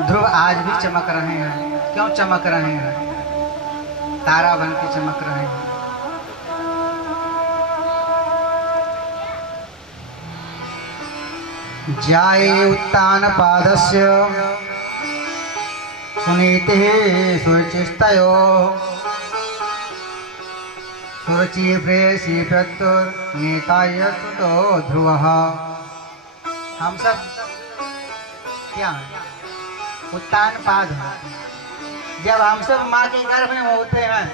ध्रुव आज भी चमक रहे हैं। क्यों चमक रहे हैं? तारा बन के चमक रहे हैं। जाये उत्तान पादस्य सुनीतिः सुचिस्तयो सुरुचि प्रेयसी प्रत्युर्नेताय सुतो ध्रुवः। हम सब क्या हैं? उत्तान पाद है। जब हम सब माँ के गर्भ में होते हैं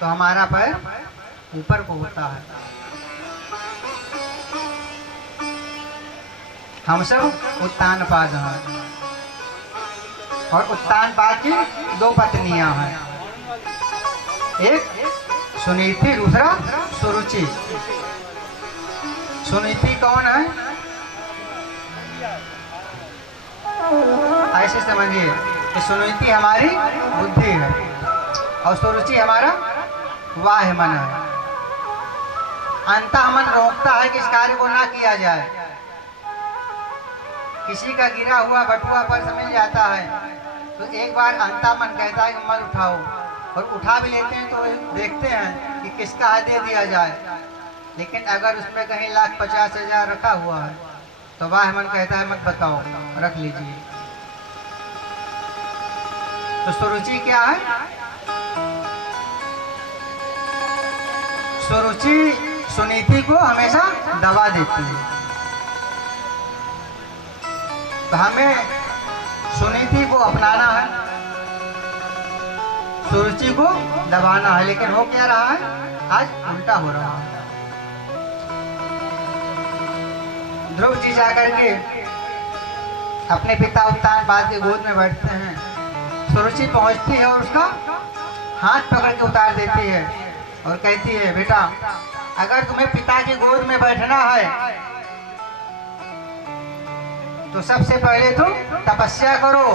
तो हमारा पैर ऊपर को होता है। हम सब उत्तान पाद हैं और उत्तान पाद की दो पत्नियां हैं, एक सुनीति, दूसरा सुरुचि। सुनीति कौन है? ऐसे समझिए कि सुनीति हमारी बुद्धि है और सुरुचि हमारा वाह्य मन है। अंतः मन रोकता है कि इस कार्य को ना किया जाए। किसी का गिरा हुआ बटुआ पर्स मिल जाता है तो एक बार अंतः मन कहता है कि मत उठाओ, और उठा भी लेते हैं तो देखते हैं कि किसका है, दे दिया जाए। लेकिन अगर उसमें कहीं 1,50,000 रखा हुआ है तो वाह मन कहता है मत बताओ, रख लीजिए। तो सुरुचि क्या है? सुरुचि सुनीति को हमेशा दबा देती है। तो हमें सुनीति को अपनाना है, सुरुचि को दबाना है। लेकिन हो क्या रहा है? आज उल्टा हो रहा है। ध्रुव जी जाकर के अपने पिता उत्तान पाद के गोद में बैठते हैं। सुरुचि पहुंचती है और उसका हाथ पकड़ के उतार देती है और कहती है, बेटा अगर तुम्हें पिता की गोद में बैठना है तो सबसे पहले तुम तपस्या करो।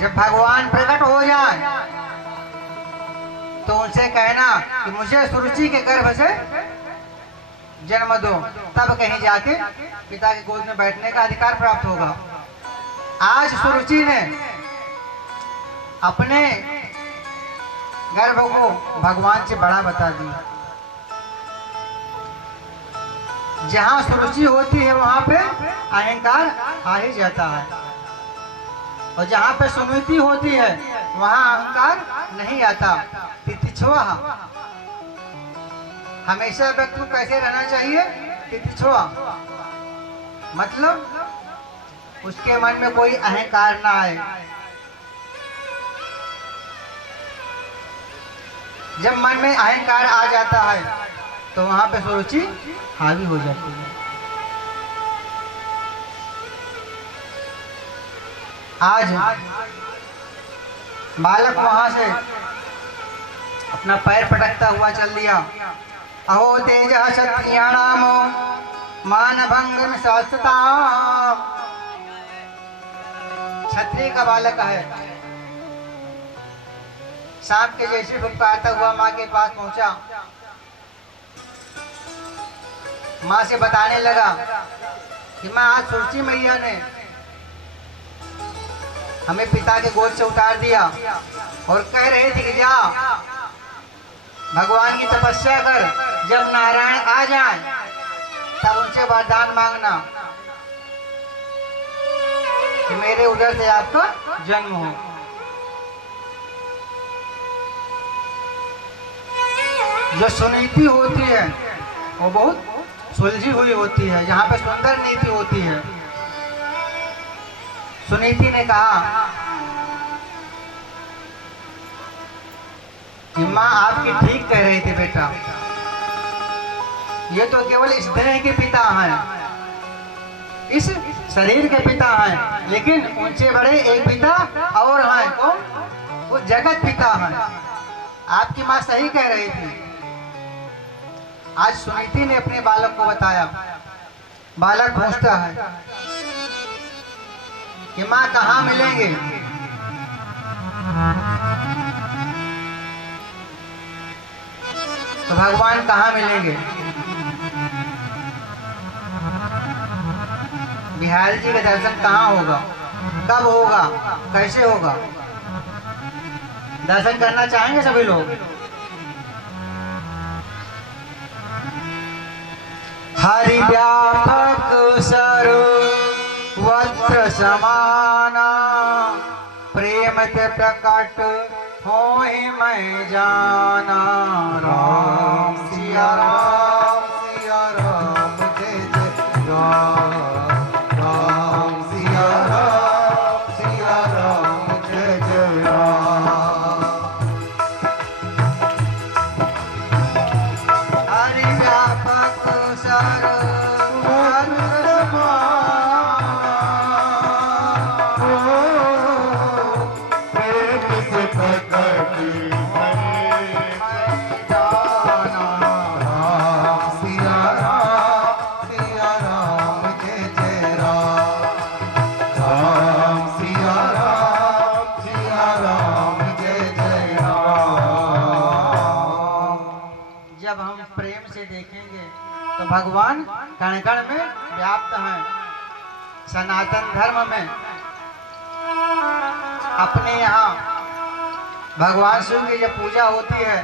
जब भगवान प्रकट हो जाए तो उनसे कहना कि मुझे सुरुचि के गर्भ से जन्म दो, तब कहीं जाके पिता की गोद में बैठने का अधिकार प्राप्त होगा। आज सुरुचि ने अपने गर्भ को भगवान से बड़ा बता दिया। जहां सुरुचि होती है वहां पे अहंकार आ ही जाता है, और जहां पे सुनीति होती है वहां अहंकार नहीं आता। तितिक्षुआ, हमेशा व्यक्ति को कैसे रहना चाहिए? तितिक्षुआ, मतलब उसके मन में कोई अहंकार ना आए। जब मन में अहंकार आ जाता है तो वहां पे सुरुचि हावी हो जाती है। आज बालक वहां से अपना पैर पटकता हुआ चल दिया। अहो तेज क्षत्रियाणाम मान भंग शास्त्रता। क्षत्रिय का बालक है। सांप के जैसे फुफकारता हुआ माँ के पास पहुंचा। माँ से बताने लगा कि माँ आज सुरुचि मैया ने हमें पिता के गोद से उतार दिया और कह रहे थे कि जा भगवान की तपस्या कर, जब नारायण आ जाए तब उनसे वरदान मांगना कि मेरे उधर से आपका जन्म हो। जो सुनीति होती है वो बहुत सुलझी हुई होती है, जहाँ पे सुंदर नीति होती है। सुनीति ने कहा कि माँ आपकी ठीक कह रही थी बेटा, ये तो केवल इस देह के पिता हैं, इस शरीर के पिता हैं, लेकिन उनसे बड़े एक पिता और हैं, कौन? वो जगत पिता हैं। आपकी माँ सही कह रही थी। आज सुनीति ने अपने बालक को बताया। बालक पूछता है कि माँ कहाँ मिलेंगे? तो भगवान कहाँ मिलेंगे? बिहारी जी का दर्शन कहाँ होगा? कब होगा, कैसे होगा? दर्शन करना चाहेंगे सभी लोग? हरि व्यापक सर्वत्र समाना, प्रेम ते प्रकट होहि मैं जाना। राम सिया राम सिया राम जय जय राम, राम सिया राम जय जय राम। हरि व्यापक सर्वत्र प्रेम से प्रकट जाना। राम सिया राम जय जय राम, राम सिया राम जय जय राम। जब हम प्रेम से देखेंगे तो भगवान कण कण में व्याप्त हैं। सनातन धर्म में अपने यहाँ भगवान शिव की जब पूजा होती है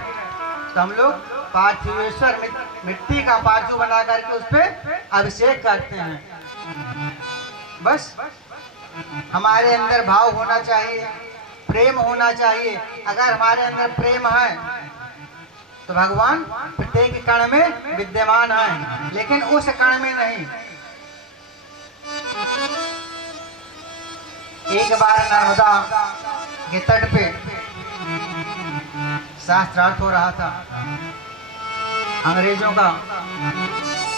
तो हम लोग पार्थिवेश्वर मिट्टी का पार्थू बना करके उस पर अभिषेक करते हैं। बस हमारे अंदर भाव होना चाहिए, प्रेम होना चाहिए। अगर हमारे अंदर प्रेम है तो भगवान प्रत्येक कण में विद्यमान है, लेकिन उस कण में नहीं। एक बार नर्मदा के तट पे शास्त्रार्थ हो रहा था, अंग्रेजों का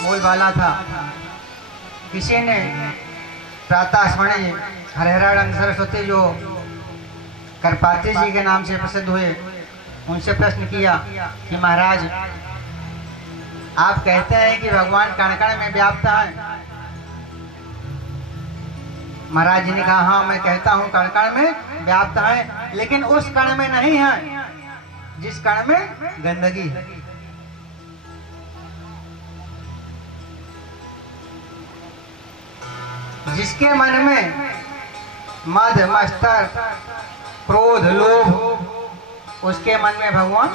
बोलबाला था। किसी ने प्रातः स्मरणीय हरिहरानंद सरस्वती जो करपात्री जी के नाम से प्रसिद्ध हुए, उनसे प्रश्न किया कि महाराज आप कहते हैं कि भगवान कण कण में व्याप्त हैं। महाराज जी ने कहा हाँ मैं कहता हूँ कण कण में व्याप्त हैं, लेकिन उस कण में नहीं है जिस कण में गंदगी है। जिसके मन में मद मत्सर क्रोध लोभ, उसके मन में भगवान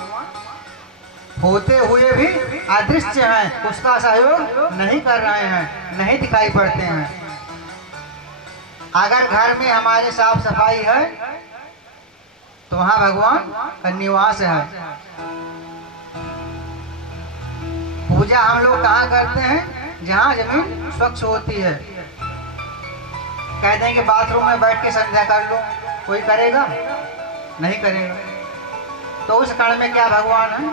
होते हुए भी अदृश्य हैं, उसका सहयोग नहीं कर रहे हैं, नहीं दिखाई पड़ते हैं। अगर घर में हमारे साफ सफाई है तो वहां भगवान का निवास है। पूजा हम लोग कहाँ करते हैं? जहाँ जमीन स्वच्छ होती है। कह देंगे बाथरूम में बैठ के संध्या कर लो, कोई करेगा? नहीं करेगा। तो उस कण में क्या भगवान है?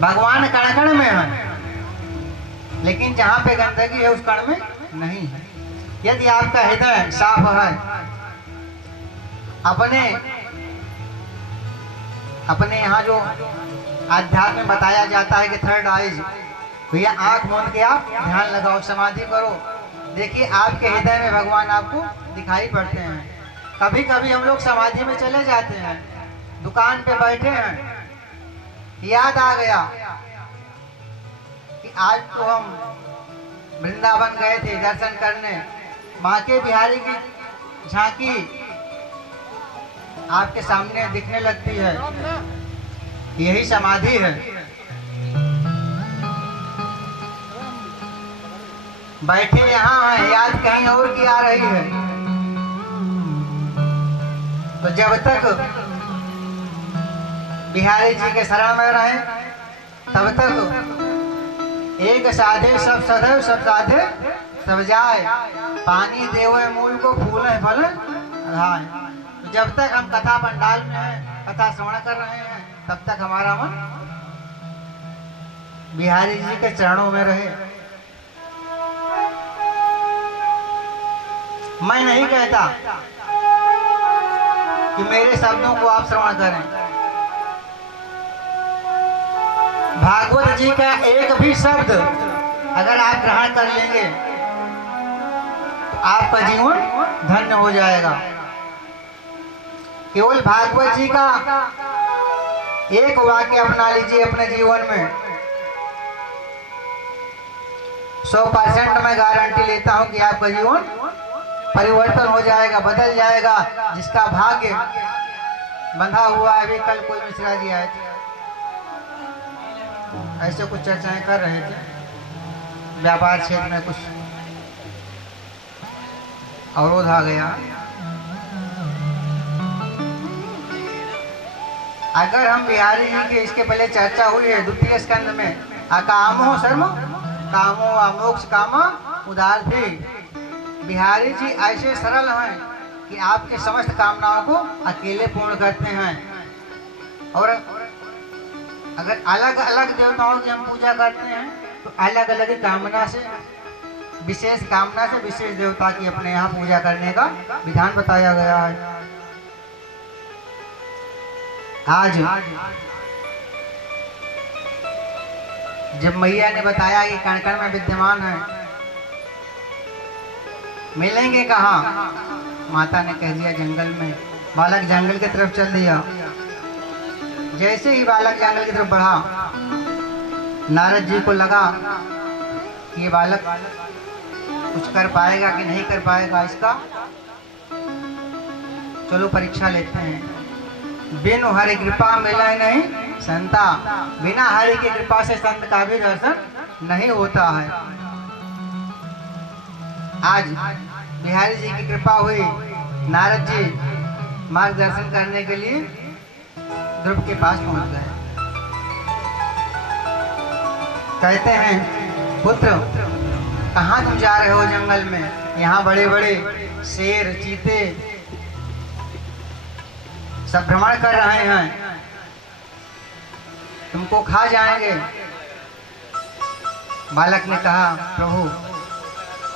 भगवान कण कण में है, लेकिन जहाँ पे गंदगी है उस कण में नहीं है। यदि आपका हृदय साफ है, अपने यहाँ जो अध्यात्म में बताया जाता है कि थर्ड आइज, भैया आंख मूंद के आप ध्यान लगाओ, समाधि करो, देखिए आपके हृदय में भगवान आपको दिखाई पड़ते हैं। कभी कभी हम लोग समाधि में चले जाते हैं, दुकान पे बैठे हैं, याद आ गया कि आज तो हम वृंदावन गए थे दर्शन करने, माँ के बिहारी की झांकी आपके सामने दिखने लगती है, यही समाधि है। बैठे यहाँ हैं, याद कहीं और की आ रही है। तो जब तक बिहारी जी के शरण में रहे तब तक एक साधे सब सदैव, सब साधे सब जाए, पानी देवे मूल को फूल है फल अधाय। तो जब तक हम कथा पंडाल में हैं, कथा श्रवण कर रहे हैं, तब तक हमारा मन बिहारी जी के चरणों में रहे। मैं नहीं कहता कि मेरे शब्दों को आप श्रवण करें। भागवत जी का एक भी शब्द अगर आप ग्रहण कर लेंगे तो आपका जीवन धन्य हो जाएगा। केवल भागवत जी का एक वाक्य अपना लीजिए अपने जीवन में, 100% मैं गारंटी लेता हूँ कि आपका जीवन परिवर्तन हो जाएगा, बदल जाएगा। जिसका भाग्य बंधा हुआ है, अभी कल कोई मिश्रा जी आए थे, ऐसे कुछ चर्चाएं कर रहे थे, व्यापार क्षेत्र में कुछ अवरोध आ गया। अगर हम बिहारी जी की इसके पहले चर्चा हुई है द्वितीय स्कंद में, अकामो सर्व कामो अमोक्ष कामा उदार भी। बिहारी जी ऐसे सरल हैं कि आपकी समस्त कामनाओं को अकेले पूर्ण करते हैं। और अगर अलग अलग देवताओं की हम पूजा करते हैं तो अलग अलग कामना से, विशेष कामना से विशेष देवता की अपने यहाँ पूजा करने का विधान बताया गया है। आज जब मैया ने बताया कि कण कण में विद्यमान है, मिलेंगे कहाँ? माता ने कह दिया जंगल में। बालक जंगल की तरफ चल दिया। जैसे ही बालक जंगल की तरफ बढ़ा, नारद जी को लगा कि ये बालक कुछ कर पाएगा कि नहीं कर पाएगा, इसका चलो परीक्षा लेते हैं। बिनु हरि कृपा मिले नहीं संता, बिना हरि की कृपा से संत का भी दर्शन नहीं होता है। आज बिहारी जी की कृपा हुई, नारद जी मार्गदर्शन करने के लिए ध्रुव के पास पहुंच गए। कहते हैं पुत्र कहाँ तुम जा रहे हो जंगल में? यहाँ बड़े बड़े शेर चीते सब भ्रमण कर रहे हैं, तुमको खा जाएंगे। बालक ने कहा प्रभु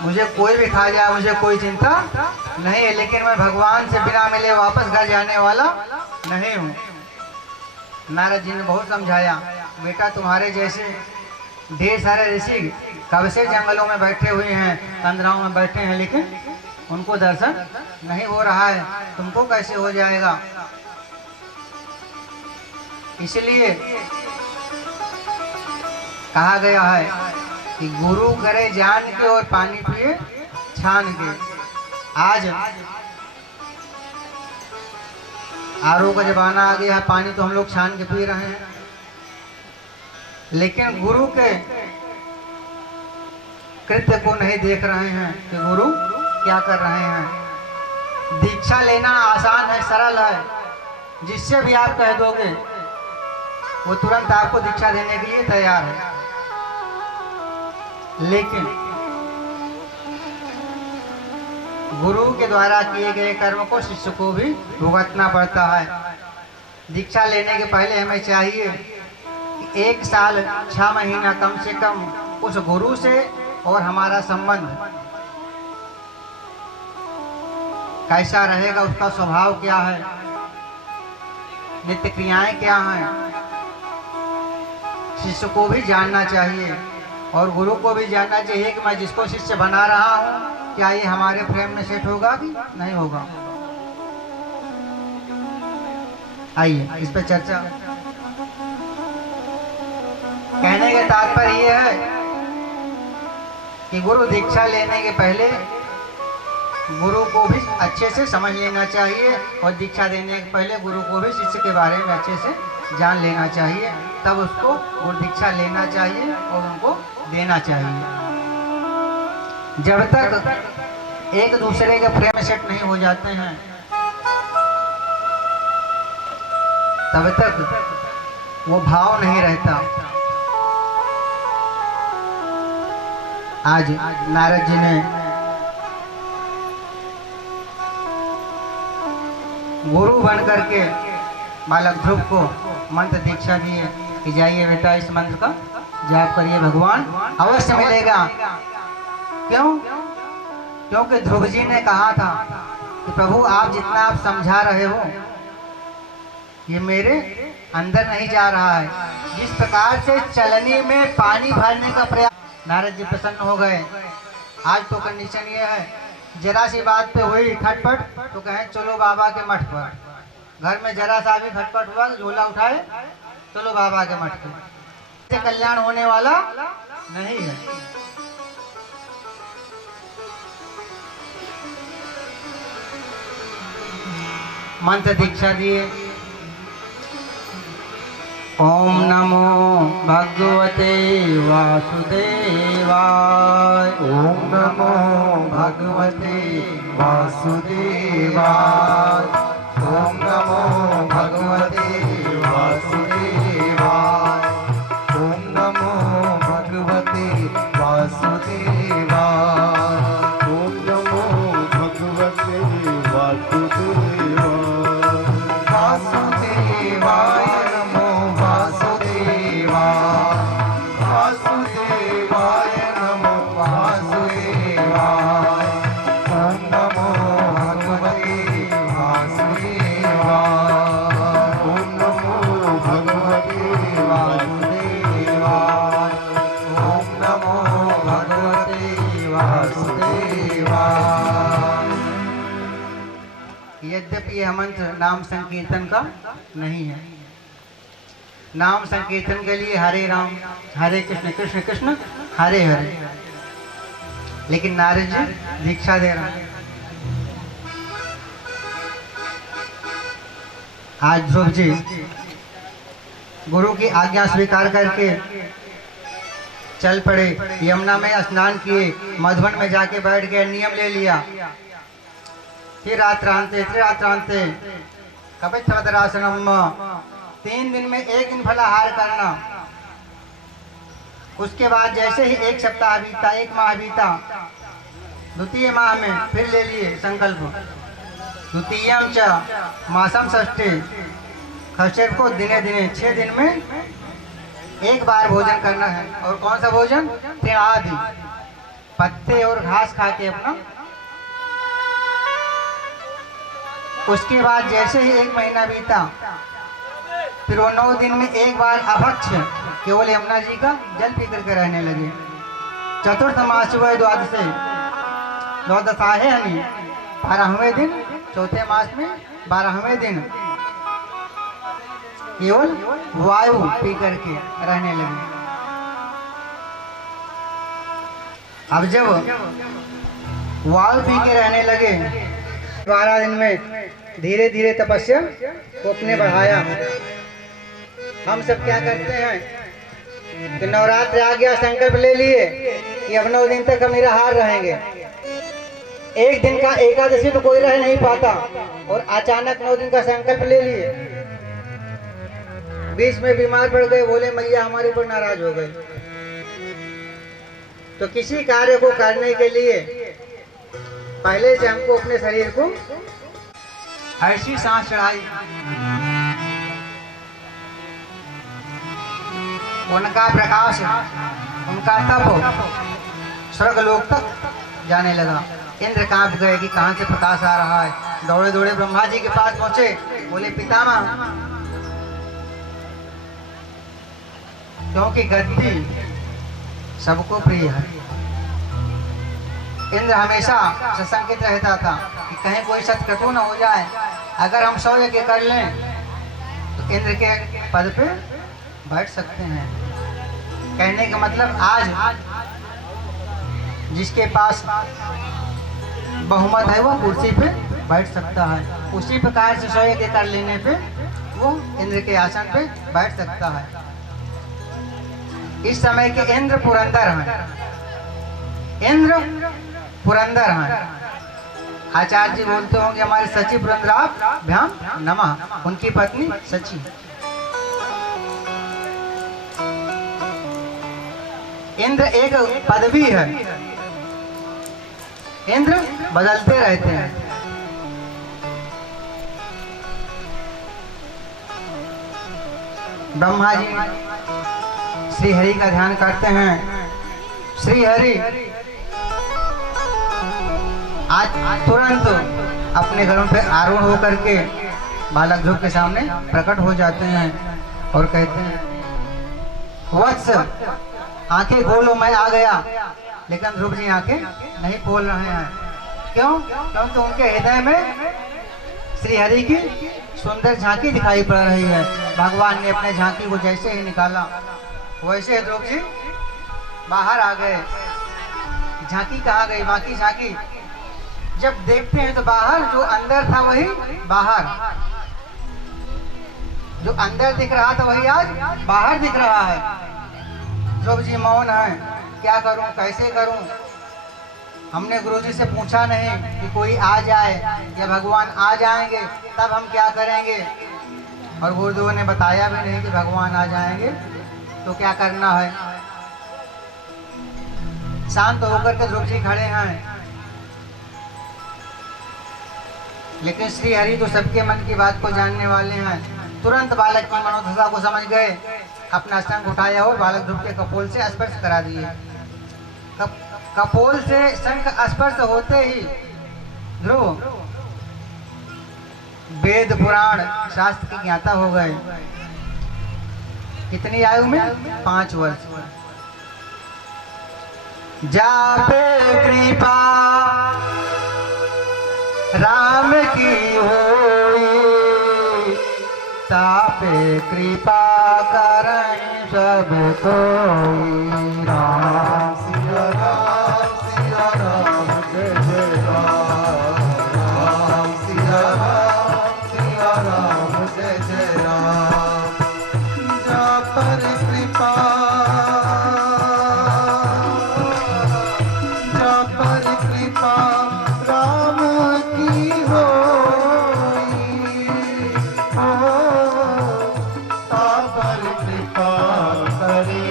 मुझे कोई भी खा जाए मुझे कोई चिंता नहीं है, लेकिन मैं भगवान से बिना मिले वापस घर जाने वाला नहीं हूँ। नारद जी ने बहुत समझाया, बेटा तुम्हारे जैसे ढेर सारे ऋषि कब से जंगलों में बैठे हुए हैं, कंदराओं में बैठे हैं, लेकिन उनको दर्शन नहीं हो रहा है, तुमको कैसे हो जाएगा? इसलिए कहा गया है कि गुरु करे जान के और पानी पिए छान के। आज आरओ का जमाना आ गया है, पानी तो हम लोग छान के पी रहे हैं, लेकिन गुरु के कृत्य को नहीं देख रहे हैं कि गुरु क्या कर रहे हैं। दीक्षा लेना आसान है, सरल है, जिससे भी आप कह दोगे वो तुरंत आपको दीक्षा देने के लिए तैयार है। लेकिन गुरु के द्वारा किए गए कर्म को शिष्य को भी भुगतना पड़ता है। दीक्षा लेने के पहले हमें चाहिए कि 1 साल 6 महीना कम से कम उस गुरु से और हमारा संबंध कैसा रहेगा, उसका स्वभाव क्या है, नित्य क्रियाएं क्या हैं, शिष्य को भी जानना चाहिए और गुरु को भी जानना चाहिए कि मैं जिसको शिष्य बना रहा हूँ क्या ये हमारे प्रेम में सेट होगा कि नहीं होगा। आइए इस पे चर्चा। कहने का तात्पर्य ये है कि गुरु दीक्षा लेने के पहले गुरु को भी अच्छे से समझ लेना चाहिए और दीक्षा देने के पहले गुरु को भी शिष्य के बारे में अच्छे से जान लेना चाहिए, तब उसको गुरु दीक्षा लेना चाहिए और उनको देना चाहिए। जब तक एक दूसरे के प्रेम सेट नहीं हो जाते हैं तब तक वो भाव नहीं रहता। आज नारद जी ने गुरु बन करके बालक ध्रुव को मंत्र दीक्षा दिए कि जाइए बेटा इस मंत्र का जाप करिए, भगवान अवश्य मिलेगा। क्यों? क्योंकि ध्रुव जी ने कहा था कि प्रभु आप जितना आप समझा रहे हो ये मेरे अंदर नहीं जा रहा है। जिस प्रकार से चलनी में पानी भरने का प्रयास, नारद जी प्रसन्न हो गए। आज तो कंडीशन ये है, जरा सी बात पे हुई खटपट तो कहें चलो बाबा के मठ पर। घर में जरा सा भी खटपट हुआ झोला उठाए चलो बाबा के मठ पर। कल्याण होने वाला नहीं है। मंत्र दीक्षा दिए। ओम नमो भगवते वासुदेवाय। ओम नमो भगवते वासुदेवाय। ओम नमो भगवते वासुदेवाय। ओम नमो भगवते वासुदेवाय। ओम नमो भगवते वासुदेवाय। वासुदेवाय नमो वासुदेवाय। वासुदेवाय नमो वासुदेवाय। ओम नमो भगवते वासुदेवाय। ओम नमो भगवते वासुदेवाय। ओम नमो भगवते वासुदेवाय। यद्यपि यह मंत्र नाम संकीर्तन का नहीं है। नाम संकीर्तन के लिए हरे राम हरे कृष्ण कृष्ण कृष्ण हरे हरे। लेकिन नारद जी दीक्षा दे रहे हैं। आज ध्रुव जी गुरु की आज्ञा स्वीकार करके चल पड़े। यमुना में स्नान किए, मधुबन में जाके बैठ गए, नियम ले लिया। फिर रात्रांते कपित्थवदरासनम 3 दिन में 1 दिन फलाहार करना। उसके बाद जैसे ही 1 सप्ताह बीता, 1 माह बीता, द्वितीय माह में फिर ले लिए संकल्प। द्वितीयम च मासम षष्ठी, खर्चे को दिने दिने 6 दिन में 1 बार भोजन करना है। और कौन सा भोजन? तृणादि, पत्ते और घास खा के अपना। उसके बाद जैसे ही 1 महीना बीता, फिर वो 9 दिन में 1 बार अभक्ष केवल यमुना जी का जल पी करके रहने लगे। चतुर्थ मास हुए द्वादशे, द्वादशाहे हनी 12वें दिन, चौथे मास में 12वें दिन केवल वायु पी करके रहने लगे। अब जब वायु पी के रहने लगे, 12 दिन में धीरे धीरे तपस्या को अपने बढ़ाया। हम सब क्या करते हैं कि नवरात्र आ गया, संकल्प ले लिए कि अब 9 दिन तक हम निराहार रहेंगे। 1 दिन का एकादशी तो कोई रह नहीं पाता, और अचानक 9 दिन का संकल्प ले लिए। बीच में बीमार पड़ गए, बोले मैया हमारे ऊपर नाराज हो गए। तो किसी कार्य को करने के लिए पहले से हमको अपने शरीर को ऐसी सांस चढ़ाई, उनका प्रकाश, उनका तप स्वर्ग लोक तक जाने लगा। इंद्र कांप गए कि कहां से प्रकाश आ रहा है। दौड़े दौड़े ब्रह्मा जी के पास पहुंचे, बोले पितामह, क्योंकि गद्दी सबको प्रिय है। इंद्र हमेशा सशंकित रहता था कि कहीं कोई सत्कर्तु न हो जाए। अगर हम 100 यज्ञ कर लें तो इंद्र के पद पे बैठ सकते हैं। कहने का मतलब आज जिसके पास बहुमत है वो कुर्सी पे बैठ सकता है। उसी प्रकार से 100 यज्ञ कर लेने पे वो इंद्र के आसन पे बैठ सकता है। इस समय के इंद्र पुरंदर हैं। इंद्र पुरंदर हैं। आचार्य जी बोलते होंगे हमारे सची पुरंदराभ्याम नमः। उनकी पत्नी सची। इंद्र एक पदवी है। इंद्र बदलते रहते हैं। ब्रह्मा जी श्री हरि का ध्यान करते हैं। श्री हरि आज तुरंत अपने घरों पे आरूढ़ होकर के बालक ध्रुव के सामने प्रकट हो जाते हैं और कहते हैं, वत्स आंखें खोलो, मैं आ गया। लेकिन ध्रुव जी आंखें नहीं खोल रहे हैं। क्यों? क्योंकि उनके हृदय में श्री हरि की सुंदर झांकी दिखाई पड़ रही है। भगवान ने अपने झांकी को जैसे ही निकाला वैसे ध्रुव जी बाहर आ गए। झांकी कहाँ गई? बाकी झांकी जब देखते हैं तो बाहर जो अंदर था वही बाहर, जो अंदर दिख रहा था वही आज बाहर दिख रहा है। ध्रुव जी मौन है, क्या करूं, कैसे करूं। हमने गुरुजी से पूछा नहीं कि कोई आ जाए या भगवान आ जाएंगे तब हम क्या करेंगे, और गुरुदेव ने बताया भी नहीं कि भगवान आ जाएंगे तो क्या करना है। शांत होकर के ध्रुव जी खड़े हैं, लेकिन श्री हरि तो सबके मन की बात को जानने वाले हैं। तुरंत बालक की मनोदशा को समझ गए, अपना शंख उठाया और बालक ध्रुव के कपोल से स्पर्श करा दिए। कपोल से शंख स्पर्श होते ही ध्रुव वेद पुराण शास्त्र के ज्ञाता हो गए। कितनी आयु में? 5 वर्ष। जापे कृपा राम की होई, तापे कृपा करें सब कोई। राम सिया राम सिया राम जय जय राम, राम सिया राम जय जय राम। जा पर कृपा, जा पर कृपा राम की होई, ता पर कृपा करे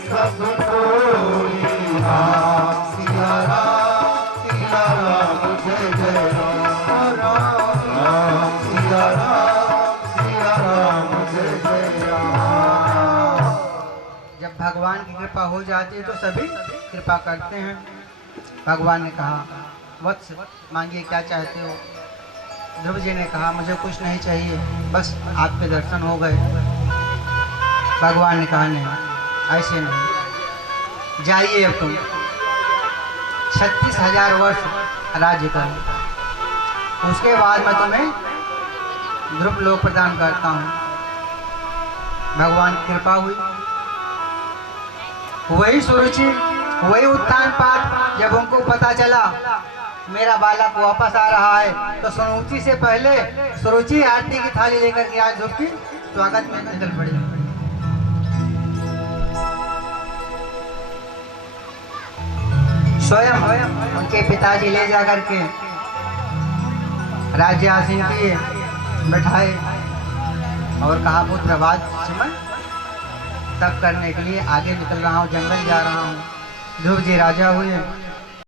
सब कोई। राम सिया राम जय जय राम, राम सिया राम जय जय राम। जब भगवान की कृपा हो जाती है तो सभी कृपा करते हैं। भगवान ने कहा, वत्स मांगिए क्या चाहते हो। ध्रुव जी ने कहा, मुझे कुछ नहीं चाहिए, बस आपके दर्शन हो गए। भगवान ने कहा, नहीं ऐसे नहीं, जाइए अब तुम 36,000 वर्ष राज्य करो, उसके बाद मैं तुम्हें ध्रुव लोक प्रदान करता हूँ। भगवान की कृपा हुई, वही सुरुचि, वही उत्थान पाठ। जब उनको पता चला मेरा बालक वापस आ रहा है तो सुरुचि से पहले सुरुचि आरती की थाली लेकर के आज ध्रुव की स्वागत में निकल पड़ी। स्वयं उनके पिताजी ले जा करके राज्य आसीन किए, बैठाए और कहा, पुत्र बाद मैं तप करने के लिए आगे निकल रहा हूँ, जंगल जा रहा हूँ। ध्रुव जी राजा हुए।